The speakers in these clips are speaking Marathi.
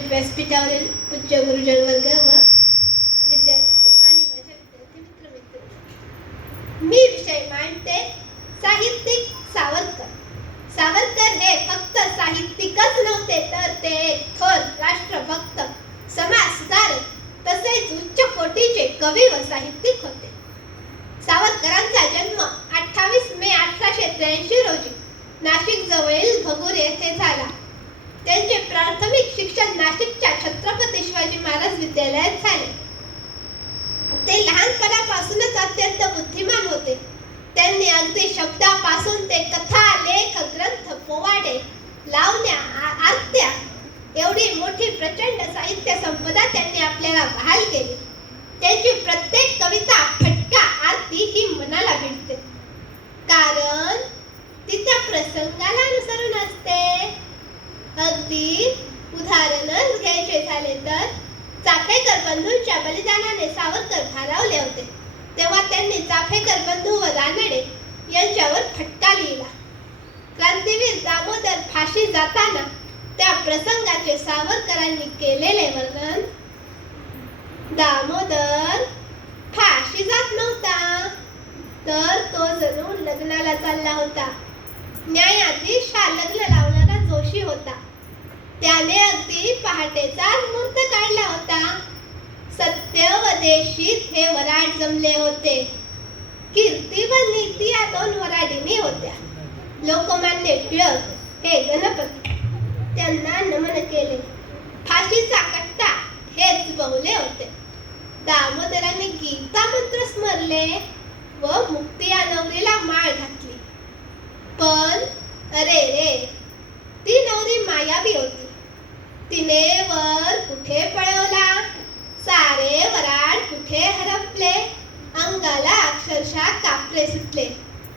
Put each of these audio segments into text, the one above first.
व्यासपीठावरील पूज्य गुरुजन वर्ग व विद्यार्थी आणि माझ्या विद्यार्थी मित्र मी विषय मांडते साहित्यिक सावरकर. सावरकर हे फक्त साहित्यिकच नव्हते तर ते एक थोर राष्ट्रभक्त, समाज सुधारक तसेच उच्च कोटीचे कवी व साहित्यिक होते. सावरकरांचा जन्म 28 मे 1883 रोजी नाशिक जवळील भगूर येथे झाला. त्यांचे प्राथमिक शिक्षण नाशिकच्या छत्रपती शिवाजी महाराज विद्यालयात झाले. ते लहानपणापासूनच अत्यंत बुद्धिमान होते. त्यांनी अगदी शब्दापासून ते कथा, लेख, ग्रंथ, पोवाडे, लावण्या, आरत्या एवढी मोठी प्रचंड साहित्य संपदा त्यांनी आपल्याला बहाल केली. त्यांची प्रत्येक कविता, फटका, आरती ही मनाला भिडते, कारण ती त्या प्रसंगाला अनुसरून असते. अगदी उदाहरणच घ्यायचे झाले तर चाफेकर बंधूंच्या बलिदानाने सावरकर भारावले होते. तेव्हा त्यांनी चाफेकर बंधू व रानडे यांच्यावर फटका लिहिला. क्रांतीवीर दामोदर फाशी जाताना त्या प्रसंगाचे सावरकरांनी केलेले वर्णन. दामोदर फाशी जात नव्हता, तर तो जणू लग्नाला चालला होता. न्यायाधीश हा लग्न लावणारा जोशी होता. त्याने अगदी पहाटेचाच मुहूर्त काढला होता. सत्य व देशीत हे वराड जमले होते. कीर्ती व नीती या दोन वराडीनी होत्या. लोकमान्य टिळक हे गणपती त्यांना नमन केले. फाशीचा कट्टा हेच बहुले होते. दामोदरांनी गीता मंत्र स्मरले व मुक्ती या नवरीला माळ घातली. पण अरे रे, ती नवरी मायावी होती. तिने वर कुठे पळवला, सारे वराड कुठे हरपले. अंगाला अक्षरशः कापरे सुटले.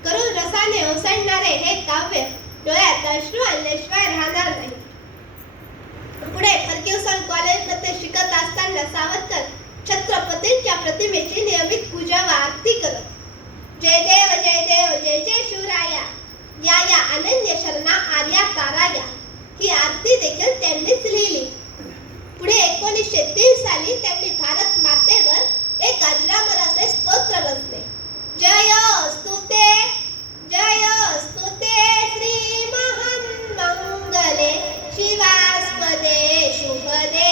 करून रसाने ओसंडणारे हे काव्य डोळ्यात अश्रू आणल्याशिवाय राहणार नाही. पुढे फर्ग्युसन कॉलेजमध्ये शिकत असताना सावरकर छत्रपतींच्या प्रतिमेची नियमित पूजा व आरती करत. जय देव जय देव जय जय शिवराया, या या अनन्य शरणा आर्या ताराया ही आरती देखील त्यांनीच लिहिली. पुढे 1903 साली त्यांनी भारत मातेवर एक अजरामर असे स्तोत्र रचले. जय स्तुते श्री महान मंगले शिवास्पदे शुभदे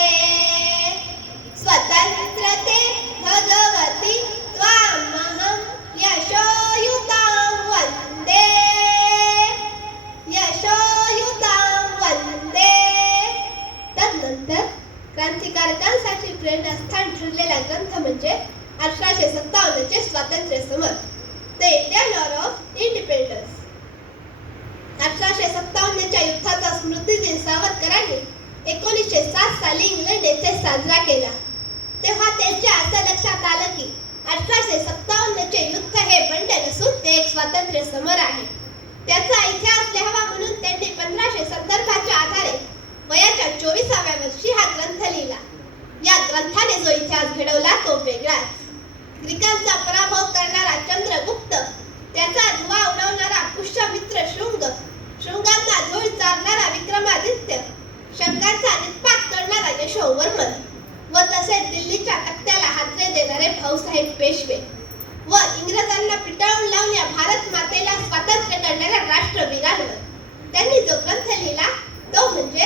स्वतंत्रते भगवती त्वामहं यशोयुतां वंदे वंदे. तदनंतर क्रांतिकारकांसाठी प्रेरणास्थान ठरलेला ग्रंथ म्हणजे 1857 चे स्वातंत्र्य समर, the Indian war of independence. 1857 च्या युद्धाचा स्मृतिदिन सावरकरांनी 1907 साली इंग्लंड येथे साजरा केला. तेव्हा त्यांच्या असं लक्षात आलं की 1857 चे युद्ध हे बंड नसून ते एक स्वातंत्र्य समर आहे. त्याचा इतिहास लिहावा म्हणून त्यांनी 1500 संदर्भाच्या आधारे वयाच्या 24व्या वर्षी हा ग्रंथ लिहिला. या ग्रंथाने जो इतिहास घडवला तो वेगळाच. ग्रीकांचा पराभव करणारा चंद्रगुप्त, त्याचा धुवा उडवणारा पुष्यमित्र शृंग, शृंगांना धूळ चारणारा विक्रमादित्य, शंकांचा निष्पात करणारा यशोवर्मन व तसेच दिल्लीच्या तख्त्याला हादरे देणारे भाऊसाहेब पेशवे व इंग्रजांना पिटाळून लावून या भारत मातेला स्वातंत्र्य करणाऱ्या राष्ट्रवीरांवर त्यांनी जो ग्रंथ लिहिला तो म्हणजे